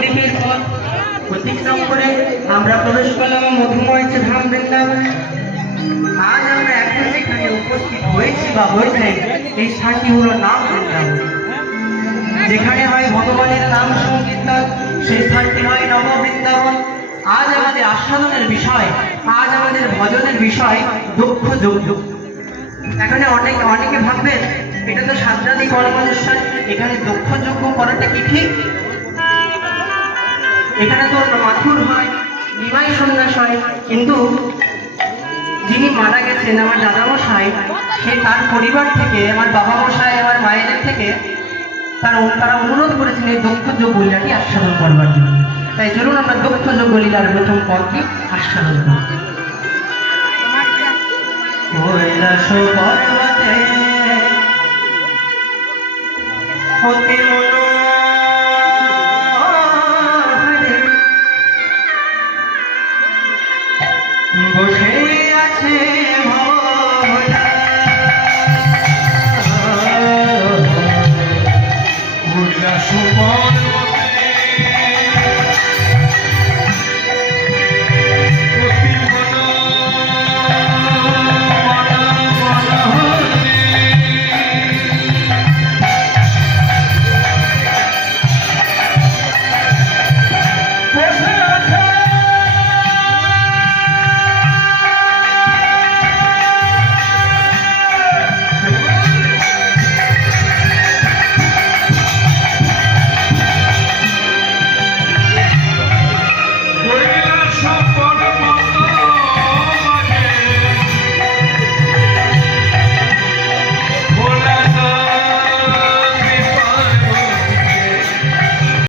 নবদ্বীপের পথ অতিক্রম করে আমরা প্রবেশ করলাম মধুময় ধাম বৃন্দাবনে। আজ আমরা এখন যেখানে উপস্থিত হয়েছি বা হয়েছেন এই স্থানটি হলো নাম বৃন্দাবন, যেখানে হয় ভগবানের নাম সংকীর্তন, সেই স্থানটি হয় নব বৃন্দাবন। আজ আমাদের আস্বাদনের বিষয়, আজ আমাদের ভজনের বিষয় দক্ষ যজ্ঞ। এখানে অনেকে ভাববেন এটা তো সান্ত্রাদি কর্মানুষ্ঠান, এখানে দক্ষ যজ্ঞ করাটা কি ঠিক? এখানে তো মাথুর হয়, নিমাই সন্ন্যাস হয়, কিন্তু যিনি মারা গেছেন আমার দাদামশাই, সে তার পরিবার থেকে, আমার বাবা মশাই, আমার মায়েদের থেকে তারা অনুরোধ করেছেন এই দক্ষ যোগ লীলাটি আস্বাদন করবার জন্য। তাই চলুন আমরা দক্ষ যোগ লীলার প্রথম পদটি আস্বাদন করি। কৈলাস পর্বতে অতি মনোহরে বসে আছে ভোলা। কৈলাস পর্বতে